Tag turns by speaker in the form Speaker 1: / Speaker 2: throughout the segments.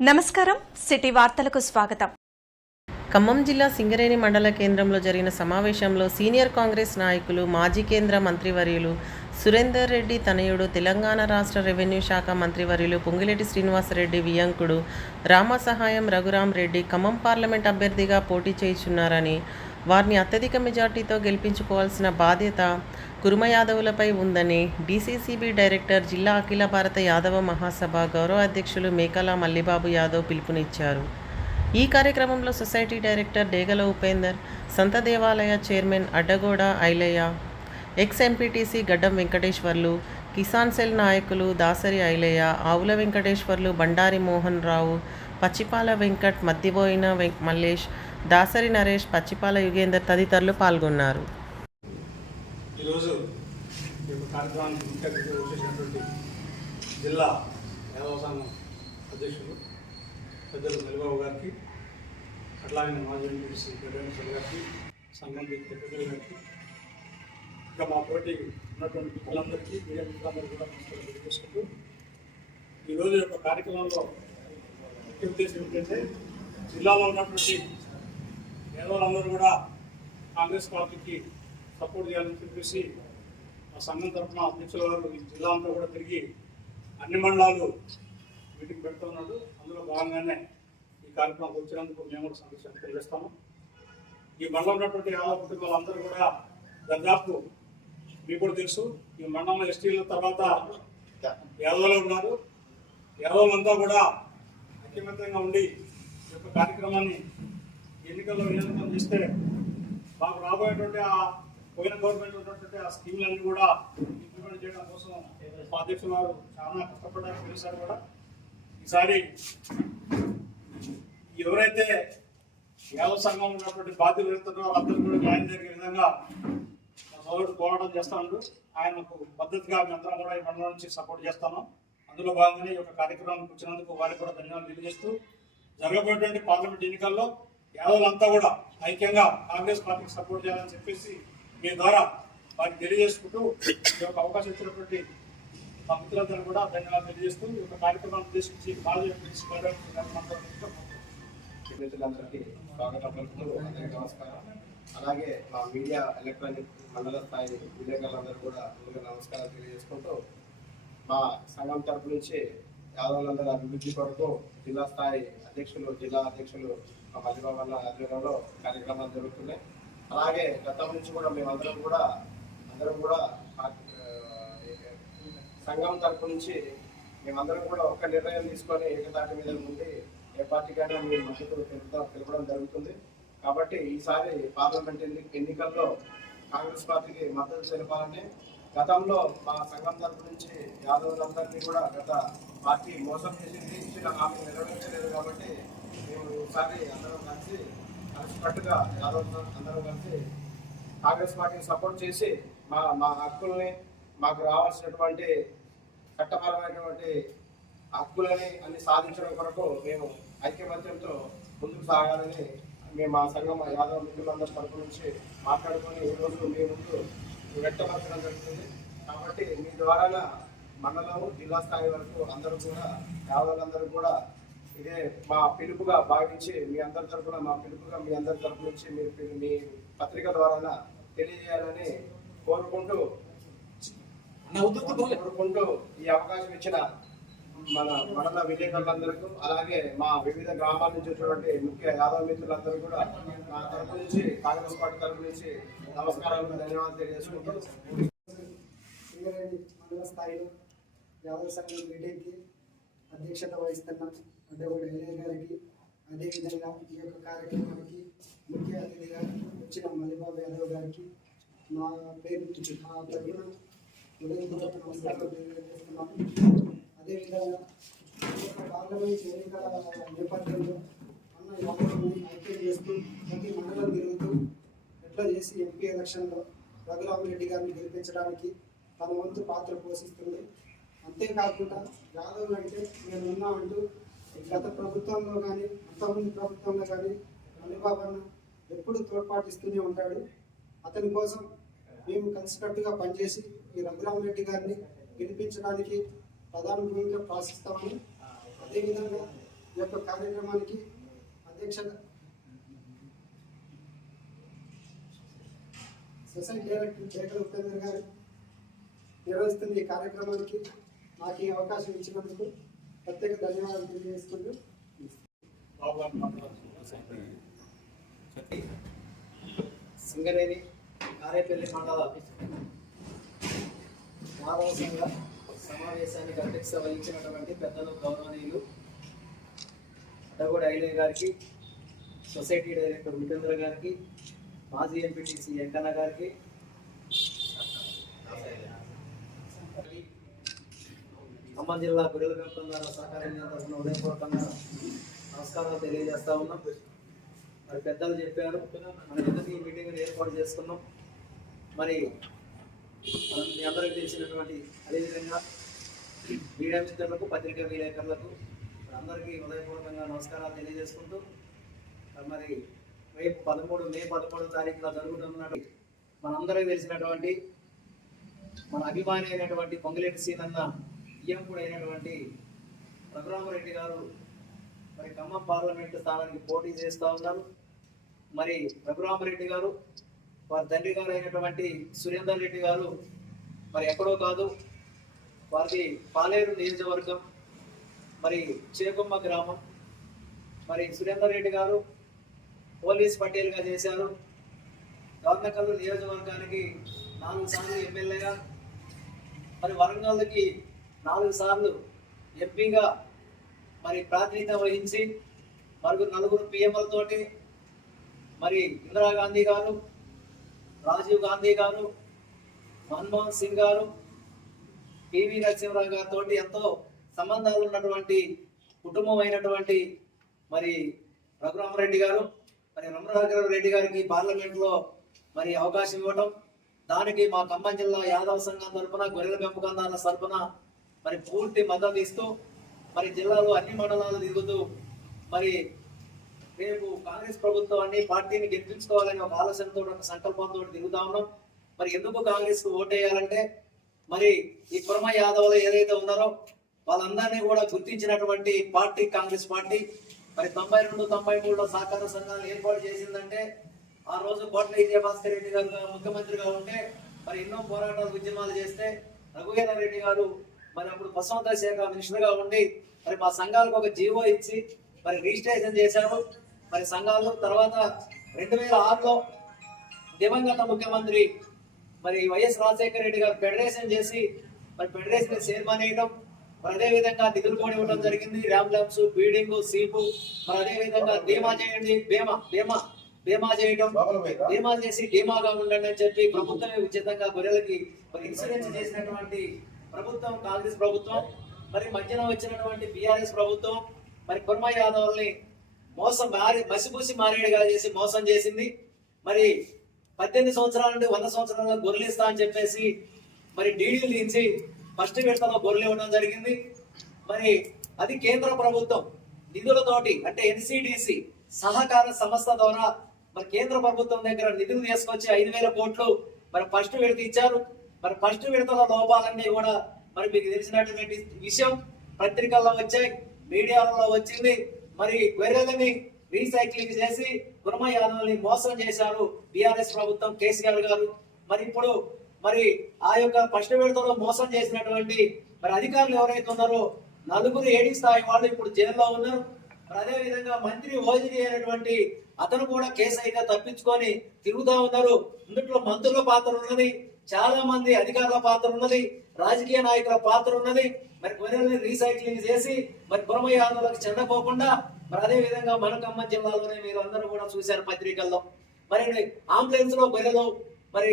Speaker 1: నమస్కారం సిటీ వార్తలకు స్వాగతం.
Speaker 2: ఖమ్మం జిల్లా సింగరేణి మండల కేంద్రంలో జరిగిన సమావేశంలో సీనియర్ కాంగ్రెస్ నాయకులు మాజీ కేంద్ర మంత్రివర్యులు సురేందర్ రెడ్డి తనయుడు తెలంగాణ రాష్ట్ర రెవెన్యూ శాఖ మంత్రివర్యులు పొంగిరెడ్డి శ్రీనివాసరెడ్డి వియంకుడు రామసహాయం రఘురాం రెడ్డి ఖమ్మం పార్లమెంట్ అభ్యర్థిగా పోటీ చేయుచున్నారని వారిని అత్యధిక మెజార్టీతో గెలిపించుకోవాల్సిన బాధ్యత కురుమ యాదవులపై ఉందని డీసీసీబీ డైరెక్టర్ జిల్లా అఖిల భారత యాదవ మహాసభ గౌరవ అధ్యక్షులు మేకల మల్లిబాబు యాదవ్ పిలుపునిచ్చారు. ఈ కార్యక్రమంలో సొసైటీ డైరెక్టర్ డేగల ఉపేందర్ సంత దేవాలయ chairman Addagoda Ailaiah ex MPTC Gaddam Venkateswarlu Kisan cell నాయకులు దాసరి ఐలయ్య ఆవుల వెంకటేశ్వర్లు బండారి మోహన్ రావు పచ్చిపాల వెంకట్ మద్దిబోయిన వెం మల్లేష్ దాసరి నరేష్ పచ్చిపాల యుగేందర్ తదితరులు పాల్గొన్నారు.
Speaker 3: ఈరోజు ఈ యొక్క కార్యక్రమానికి ముఖ్య అతిథిగా వచ్చేసినటువంటి జిల్లా యాదవ సంఘం అధ్యక్షులు పెద్దలు మలిబాబు గారికి అట్లాగే మాజీ ఎంపీసీ గడ్డేశ్వర గారికి సంఘం పెద్దలు గారికి ఇంకా మా పోటీ ఉన్నటువంటి మిత్రులందరికీ మీడియా మిత్రులందరికీ కూడా నమస్కారం తెలియజేసుకుంటూ ఈరోజు యొక్క కార్యక్రమంలో ముఖ్య ఉద్దేశం ఏంటంటే జిల్లాలో ఉన్నటువంటి పేదవాళ్ళందరూ కూడా కాంగ్రెస్ పార్టీకి సపోర్ట్ చేయాలని చెప్పేసి మా సంఘం తరఫున అధ్యక్షుల గారు ఈ జిల్లా అంతా కూడా తిరిగి అన్ని మండలాలు మీటింగ్ పెడుతున్నాడు అందులో భాగంగానే ఈ కార్యక్రమానికి వచ్చినందుకు మేము కూడా సంతోషాన్ని తెలియజేస్తాము ఈ మండలం ఉన్నటువంటి యాదవ కుటుంబాలందరూ కూడా దాదాపు మీకు కూడా తెలుసు. ఈ మండలంలో ఎస్టీల తర్వాత యాదవులు ఉన్నారు. యాదవులంతా కూడా ఐక్యమత్యంగా ఉండి ఈ యొక్క కార్యక్రమాన్ని ఎన్నికల్లో నియంత్రణ చేస్తే మాకు రాబోయేటువంటి ఆ పోయిన గవర్నమెంట్ ఉన్నటువంటి ఆ స్కీమ్లన్నీ కూడా ఇంప్లిమెంట్ చేయడం కోసం మా అధ్యక్షులు వారు చాలా కష్టపడ్డారు తెలిసారు కూడా. ఈసారి ఎవరైతే యాదవ సంఘం ఉన్నటువంటి బాధ్యులు వెళ్తున్నారో వాళ్ళందరూ కూడా న్యాయం జరిగే విధంగా మా సోదరుడు పోరాటం చేస్తా ఉండు. ఆయనకు మద్దతుగా మేమందరం కూడా ఈ మండలం నుంచి సపోర్ట్ చేస్తాను అందులో భాగంగానే ఈ యొక్క కార్యక్రమానికి వచ్చినందుకు వారికి కూడా ధన్యవాదాలు తెలియజేస్తూ జరగబోయేటువంటి పార్లమెంట్ ఎన్నికల్లో యాదవులంతా కూడా ఐక్యంగా కాంగ్రెస్ పార్టీకి సపోర్ట్ చేయాలని చెప్పేసి మీ ద్వారా వారికి తెలియజేసుకుంటూ ఈ యొక్క అవకాశం ఇచ్చినటువంటి మా మిత్రులందరూ కూడా ధన్యవాదాలు తెలియజేస్తూ ఈ యొక్క కార్యక్రమాన్ని ఉద్దేశించి
Speaker 4: మిత్రులందరికీ స్వాగతం పలుకుతూ అందరికీ నమస్కారం. అలాగే మా మీడియా ఎలక్ట్రానిక్ మండల స్థాయి విలేకరులందరూ కూడా ముందుగా నమస్కారం తెలియజేసుకుంటూ మా సంఘం తరపు నుంచి యాదవులందరి అభివృద్ధి కొరకు జిల్లా స్థాయి అధ్యక్షులు జిల్లా అధ్యక్షులు మా మల్లిబాబన్న ఆధ్వర్యంలో కార్యక్రమాలు జరుగుతున్నాయి. అలాగే గతం నుంచి కూడా మేమందరం కూడా అందరం కూడా సంఘం తరపు నుంచి మేమందరం కూడా ఒక నిర్ణయం తీసుకొని ఏకతాటి మీద ఉండి ఏ పార్టీకైనా మీ మద్దతు తెలుపుతా తెలపడం జరుగుతుంది. కాబట్టి ఈసారి పార్లమెంట్ ఎన్నికల్లో కాంగ్రెస్ పార్టీకి మద్దతు తెలపాలని గతంలో మా సంఘం తరపు నుంచి యాదవులందరినీ కూడా గత పార్టీ మోసం చేసింది ఇచ్చిన హామీ నెరవేర్చలేదు కాబట్టి మేము ఈసారి అందరం కలిసి కలిసికట్టుగా యాదవ్ అందరూ కలిసి కాంగ్రెస్ పార్టీని సపోర్ట్ చేసి మా మా హక్కుల్ని మాకు రావాల్సినటువంటి చట్టపరమైనటువంటి హక్కులని అన్ని సాధించడం కొరకు మేము ఐక్యమత్యంతో ముందుకు సాగాలని మేము మా సంఘం యాదవ మిత్రులందరి తరపు నుంచి మాట్లాడుకొని ఈ రోజు మీ ముందు వ్యక్తపరచడం జరుగుతుంది. కాబట్టి మీ ద్వారా మండలం జిల్లా స్థాయి వరకు అందరూ కూడా యాదవులందరూ కూడా ఇదే మా పిలుపుగా భావించి మీ అందరి తరపున మా పిలుపుగా మీ అందరి తరపు నుంచి మీరు మీ పత్రిక ద్వారా తెలియజేయాలని కోరుకుంటూ కోరుకుంటూ ఈ అవకాశం ఇచ్చిన మన మండల విలేకరులందరికీ అలాగే మా వివిధ గ్రామాల నుంచి వచ్చినటువంటి ముఖ్య యాదవ మిత్రులందరూ కూడా నా తరపు నుంచి కాంగ్రెస్ పార్టీ తరపు నుంచి నమస్కారాలు ధన్యవాదాలు తెలియజేసుకుంటూ
Speaker 5: మండల స్థాయిలో యాదవ సంఘం మీటింగ్కి అధ్యక్షత వహిస్తున్న అడ్డగూడ ఎల్ఏ గారికి అదేవిధంగా ఈ యొక్క కార్యక్రమానికి ముఖ్య అతిథిగా వచ్చిన మల్లిబాబు యాదవ్ గారికి మా పేరు మా తరఫున హృదయపూర్వక నమస్కారాలు తెలియజేస్తున్నాను అదేవిధంగా పార్లమెంట్ ఎన్నికల నేపథ్యంలో అన్న యాదవ్ని ఐక్యం చేస్తూ ప్రతి మండలం తిరుగుతూ ఎట్లా చేసి ఎంపీ ఎలక్షన్లో రఘురామరెడ్డి గారిని గెలిపించడానికి తన వంతు పాత్ర పోషిస్తుంది. అంతేకాకుండా యాదవ్ అంటే మేము ఉన్నామంటూ గత ప్రభుత్వంలో కానీ అంతకుముందు ప్రభుత్వంలో కానీ మల్లిబాబు అన్న ఎప్పుడు తోడ్పాటిస్తూనే ఉంటాడు. అతని కోసం మేము కలిసికట్టుగా పనిచేసి ఈ రఘురామరెడ్డి గారిని గెలిపించడానికి ప్రధాన భూమిక ప్రాశిస్తామని అదేవిధంగా ఈ యొక్క కార్యక్రమానికి అధ్యక్ష సొసైటీ డైరెక్టర్ జయకల్ ఉపేందర్ గారు నిర్వహిస్తున్న ఈ కార్యక్రమానికి నాకు ఈ అవకాశం ఇచ్చినందుకు ప్రత్యేక ధన్యవాదాలు తెలియజేసుకుంటూ
Speaker 6: సింగరేణి కారేపల్లి మండల మాధవ సంఘ సమావేశానికి అధ్యక్షత వహించినటువంటి పెద్దలు గౌరవనీయులు అడ్డగూడ ఐలే గారికి సొసైటీ డైరెక్టర్ ఉపేంద్ర గారికి మాజీ ఎంపీటీసీ వెంకన్న గారికి ఖమ్మం జిల్లా గొర్రెల పెంపకందారుల సహకారం తరఫున ఉదయపూర్వకంగా నమస్కారాలు తెలియజేస్తా ఉన్నాం. మరి పెద్దలు చెప్పారు మన ఎందుకు ఈ మీటింగ్ ఏర్పాటు చేసుకున్నాం. మరి మనం మీ తెలిసినటువంటి అదేవిధంగా మీడియా మిత్రులకు పత్రికా విలేకరులకు అందరికీ ఉదయపూర్వకంగా నమస్కారాలు తెలియజేసుకుంటూ మరి రేపు పదమూడు మే పదమూడు తారీఖున జరుగుతున్నటువంటి మనందరికీ తెలిసినటువంటి మన అభిమాని అయినటువంటి పొంగిరెడ్డి సీనన్న ఈఎంపుడు అయినటువంటి రఘురామరెడ్డి గారు మరి ఖమ్మం పార్లమెంట్ స్థానానికి పోటీ చేస్తూ ఉన్నారు. మరి రఘురామరెడ్డి గారు వారి తండ్రి గారు అయినటువంటి సురేందర్ రెడ్డి గారు మరి ఎక్కడో కాదు వారిది పాలేరు నియోజకవర్గం మరి చేకొమ్మ గ్రామం. మరి సురేందర్ రెడ్డి గారు పోలీస్ పటేల్గా చేశారు. దోర్నకల్లు నియోజకవర్గానికి నాలుగు సార్లు ఎమ్మెల్యేగా మరి వరంగల్కి నాలుగు సార్లు ఎంపీగా మరి ప్రాతినిధ్యం వహించి మరుగురు నలుగురు పిఎంలతోటి మరి ఇందిరాగాంధీ గారు రాజీవ్ గాంధీ గారు మన్మోహన్ సింగ్ గారు పివి నరసింహరావు గారితో ఎంతో సంబంధాలు ఉన్నటువంటి కుటుంబం అయినటువంటి మరి రఘురామరెడ్డి గారు మరి రమణాకర రెడ్డి గారికి పార్లమెంట్లో మరి అవకాశం ఇవ్వటం దానికి మా ఖమ్మం జిల్లా యాదవ సంఘం తరఫున గొర్రెల పెంపకందారుల తరఫున మరి పూర్తి మద్దతు ఇస్తూ మరి జిల్లాలో అన్ని మండలాలు తిరుగుతూ మరి రేపు కాంగ్రెస్ ప్రభుత్వాన్ని పార్టీని గెలిపించుకోవాలని ఒక ఆలోచనతో ఒక సంకల్పంతో తిరుగుతా ఉన్నాం. మరి ఎందుకు కాంగ్రెస్కు ఓటేయాలంటే మరి ఈ కురమ యాదవులు ఏదైతే ఉన్నారో వాళ్ళందరినీ కూడా గుర్తించినటువంటి పార్టీ కాంగ్రెస్ పార్టీ. మరి తొంభై రెండు తొంభై మూడులో సహకార సంఘాలు ఏర్పాటు చేసిందంటే ఆ రోజు కోట్ల విజయభాస్కర్ రెడ్డి గారు ముఖ్యమంత్రిగా ఉంటే మరి ఎన్నో పోరాటాలు ఉద్యమాలు చేస్తే రఘువీరారెడ్డి గారు మరి అప్పుడు పశువంత శాఖ మినిస్టర్ ఉండి మరి మా సంఘాలకు ఒక జీవో ఇచ్చి మరి రిజిస్ట్రేషన్ చేశారు. మరి సంఘాలు తర్వాత రెండు వేల ఆరులో దివంగత ముఖ్యమంత్రి మరి వైఎస్ రాజశేఖర రెడ్డి గారు ఫెడరేషన్ చేసి మరి ఫెడరేషన్ చైర్మన్ వేయడం మరి అదే విధంగా నిధులు కూడా ఇవ్వడం జరిగింది. ర్యామ్ ల్యాబ్స్ బీడింగ్ సీపు మరి అదే విధంగా బీమా చేయండి బీమా బీమా బీమా చేయడం బీమా చేసి ధీమాగా ఉండండి అని చెప్పి ప్రభుత్వమే ఉచితంగా గొర్రెలకి మరి ఇన్సూరెన్స్ చేసినటువంటి ప్రభుత్వం కాంగ్రెస్ ప్రభుత్వం మరి మధ్యన వచ్చినటువంటి బీఆర్ఎస్ ప్రభుత్వం మరి కుర్మ యాదవ్ని మోసం మారి మసిపూసి మారేడుగా చేసి మోసం చేసింది. మరి పద్దెనిమిది సంవత్సరాల నుండి వంద సంవత్సరాల గొర్రెలు ఇస్తా అని చెప్పేసి మరి డీడీలు తీసి ఫస్ట్ విడతలో గొర్రెలు ఇవ్వడం జరిగింది. మరి అది కేంద్ర ప్రభుత్వం నిధులతోటి అంటే ఎన్సిడిసి సహకార సంస్థ ద్వారా మరి కేంద్ర ప్రభుత్వం దగ్గర నిధులు తీసుకొచ్చి ఐదు వేల కోట్లు మరి ఫస్ట్ విడత ఇచ్చారు. మరి ఫస్ట్ విడతల లోపాలన్నీ కూడా మరి మీకు తెలిసినటువంటి విషయం పత్రికల్లో వచ్చాయి మీడియాలలో వచ్చింది. మరి గొర్రెలని రీసైక్లింగ్ చేసి కుర్మ యాదవ్ని మోసం చేశారు బీఆర్ఎస్ ప్రభుత్వం కేసీఆర్ గారు. మరి ఇప్పుడు మరి ఆ యొక్క ఫస్ట్ విడతలో మోసం చేసినటువంటి మరి అధికారులు ఎవరైతే ఉన్నారో నలుగురు ఏడి స్థాయి వాళ్ళు ఇప్పుడు జైల్లో ఉన్నారు. మరి అదే విధంగా మంత్రి ఓజిని అయినటువంటి అతను కూడా కేసు అయితే తప్పించుకొని తిరుగుతా ఉన్నారు. ఇందులో మంత్రుల పాత్ర ఉన్నది. చాలా మంది అధికారుల పాత్ర ఉన్నది రాజకీయ నాయకుల పాత్ర ఉన్నది. మరి గొర్రెల్ని రీసైక్లింగ్ చేసి మరి కురమ ఆందోళనకు చెందకోకుండా మరి అదే విధంగా మన ఖమ్మం జిల్లాలోనే మీరు అందరూ కూడా చూశారు పత్రికల్లో. మరి అంబులెన్స్లో గొర్రెలు మరి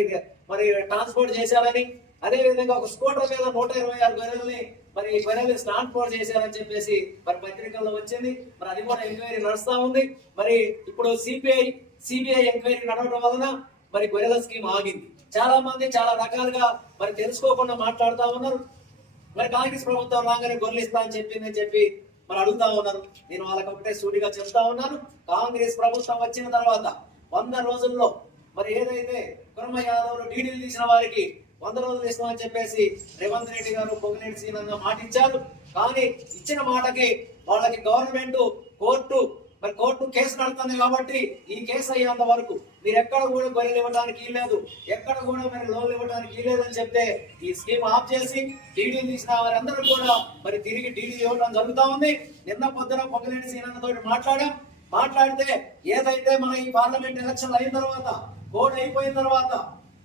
Speaker 6: మరి ట్రాన్స్పోర్ట్ చేశారని అదే విధంగా ఒక స్కూటర్ మీద నూట ఇరవై ఆరు గొర్రెల్ని మరి ఈ గొర్రెల్ని ట్రాన్స్పోర్ట్ చేశారని చెప్పేసి మరి పత్రికల్లో వచ్చింది. మరి అది కూడా ఎంక్వైరీ నడుస్తా ఉంది. మరి ఇప్పుడు సిపిఐ సిబిఐ ఎంక్వైరీ నడవడం వలన మరి గొర్రెల స్కీమ్ ఆగింది. చాలా మంది చాలా రకాలుగా మరి తెలుసుకోకుండా మాట్లాడుతూ ఉన్నారు. మరి కాంగ్రెస్ ప్రభుత్వం రాగానే గొర్రెలు ఇస్తా అని చెప్పిందని చెప్పి మరి అడుగుతా ఉన్నారు. నేను వాళ్ళకి ఒకటే సూటిగా చెప్తా ఉన్నాను. కాంగ్రెస్ ప్రభుత్వం వచ్చిన తర్వాత వంద రోజుల్లో మరి ఏదైతే కురమ యాదవ్లు డీడీలు తీసిన వారికి వంద రోజులు ఇస్తామని చెప్పేసి రేవంత్ రెడ్డి గారు పొగినేటి సీనంగా మాట ఇచ్చారు కానీ ఇచ్చిన మాటకి వాళ్ళకి గవర్నమెంట్ కోర్టు మరి కోర్టు కేసు నడుతుంది కాబట్టి ఈ కేసు అయ్యేంత వరకు మీరు ఎక్కడ కూడా గొర్రెలు ఇవ్వడానికి లేదు ఎక్కడ కూడా మరి లోన్లు ఇవ్వడానికి లేదని చెప్తే ఈ స్కీమ్ ఆఫ్ చేసి డీడీ తీసిన వారందరూ కూడా మరి తిరిగి డీడీ ఇవ్వడం జరుగుతూ ఉంది. నిన్న పొద్దున పొగలేని సీనన్నతో మాట్లాడాం. మాట్లాడితే ఏదైతే మన ఈ పార్లమెంట్ ఎలక్షన్ అయిన తర్వాత కోడ్ అయిపోయిన తర్వాత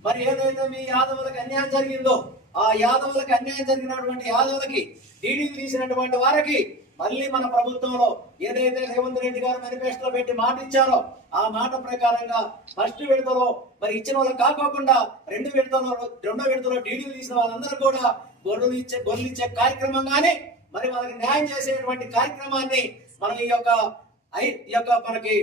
Speaker 6: మరి ఏదైతే మీ యాదవులకు అన్యాయం జరిగిందో ఆ యాదవులకు అన్యాయం జరిగినటువంటి యాదవులకి డీడీ తీసినటువంటి వారికి మళ్ళీ మన ప్రభుత్వంలో ఏదైతే రేవంత్ రెడ్డి గారు మేనిఫెస్టో పెట్టి మాట ఇచ్చారో ఆ మాట ప్రకారంగా ఫస్ట్ విడతలో మరి ఇచ్చిన వాళ్ళకి కాకోకుండా రెండు విడతలో రెండో విడతలో డీడీలు తీసిన వాళ్ళందరూ కూడా గొర్రెలు ఇచ్చే గొర్రెలు ఇచ్చే కార్యక్రమంగానే మరి వాళ్ళకి న్యాయం చేసేటువంటి కార్యక్రమాన్ని మనం ఈ యొక్క ఐ- ఈ యొక్క మనకి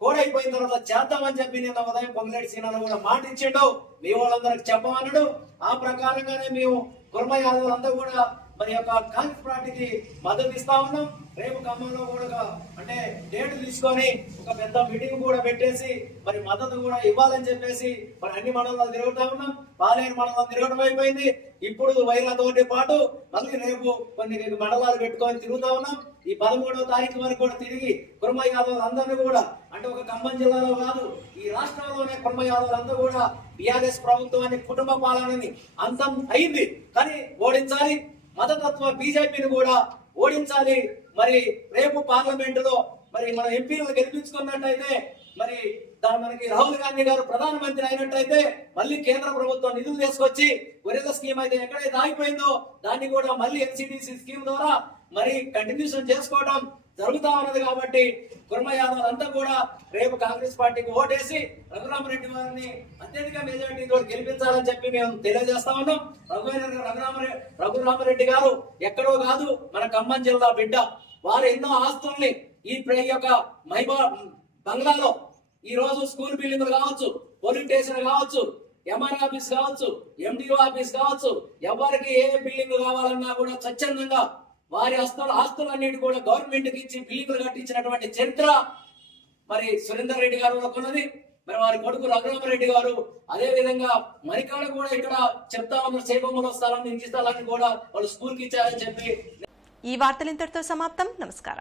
Speaker 6: కోడైపోయిన అయిపోయిన తర్వాత చేద్దామని చెప్పి నిన్న ఉదయం పొంగిరెడ్డి సీనాలు కూడా మాట ఇచ్చిండు. మీ వాళ్ళందరికి చెప్పమన్నాడు. ఆ ప్రకారంగానే మేము కుర్మ యాదవులంతా కూడా మరి యొక్క కాంగ్రెస్ పార్టీకి మద్దతు ఇస్తా ఉన్నాం. రేపు ఖమ్మంలో కూడా అంటే డేట్ తీసుకొని ఒక పెద్ద మీటింగ్ కూడా పెట్టేసి మరి మద్దతు కూడా ఇవ్వాలని చెప్పేసి మరి అన్ని మండలాలు తిరుగుతా ఉన్నాం. పాలేరు మండలం తిరగడం అయిపోయింది. ఇప్పుడు వైరాతోటి పాటు మళ్ళీ రేపు కొన్ని మండలాలు పెట్టుకొని తిరుగుతా ఉన్నాం. ఈ పదమూడవ తారీఖు వరకు కూడా తిరిగి కుర్మ యాదవులు అందరినీ కూడా అంటే ఒక ఖమ్మం జిల్లాలో కాదు ఈ రాష్ట్రంలోనే కుర్మ యాదవులు అందరూ కూడా బిఆర్ఎస్ ప్రభుత్వాన్ని కుటుంబ పాలనని అంతం అయింది. కానీ ఓడించాలి. మతతత్వ బీజేపీని కూడా ఓడించాలి. మరి రేపు పార్లమెంటులో మరి మన ఎంపీలను గెలిపించుకున్నట్టయితే మరి దాని మనకి రాహుల్ గాంధీ గారు ప్రధానమంత్రి అయినట్టయితే మళ్ళీ కేంద్ర ప్రభుత్వం నిధులు తీసుకొచ్చి గొర్రెల స్కీమ్ అయితే ఎక్కడైతే ఆగిపోయిందో దాన్ని కూడా మళ్ళీ ఎన్సిడిసి స్కీమ్ ద్వారా మరి కంటిన్యూషన్ చేసుకోవడం జరుగుతా ఉన్నది కాబట్టి కుర్మ యాదవ్ అంతా కూడా రేపు కాంగ్రెస్ పార్టీకి ఓటేసి రఘురామరెడ్డి వారిని అత్యధిక మెజార్టీతో గెలిపించాలని చెప్పి మేము తెలియజేస్తా ఉన్నాం. రఘువీర రఘురామరెడ్డి రఘురామరెడ్డి గారు ఎక్కడో కాదు మన ఖమ్మం జిల్లా బిడ్డ. వారు ఎన్నో ఆస్తుల్ని ఈ ప్రే- యొక్క మైబా బంగ్లాలో ఈ రోజు స్కూల్ బిల్డింగ్లు కావచ్చు పోలీస్ స్టేషన్ కావచ్చు ఎంఆర్ ఆఫీస్ కావచ్చు ఎండిఓ ఆఫీస్ కావచ్చు ఎవరికి ఏ బిల్డింగ్ కావాలన్నా కూడా స్వచ్ఛందంగా వారి ఆస్తులు ఆస్తులన్నిటి కూడా గవర్నమెంట్కి ఇచ్చి బిల్డింగ్లు కట్టించినటువంటి చరిత్ర మరి సురేందర్ రెడ్డి గారు ఉన్నది. మరి వారి కొడుకు రఘురామరెడ్డి గారు అదే విధంగా మరికాడ కూడా ఇక్కడ చెప్తా ఉన్న చేపమ్మల స్థలాన్ని ఇంటి స్థలాన్ని కూడా వాళ్ళు స్కూల్కి ఇచ్చారని చెప్పి.
Speaker 1: ఈ వార్తలు ఇంతటితో సమాప్తం. నమస్కారం.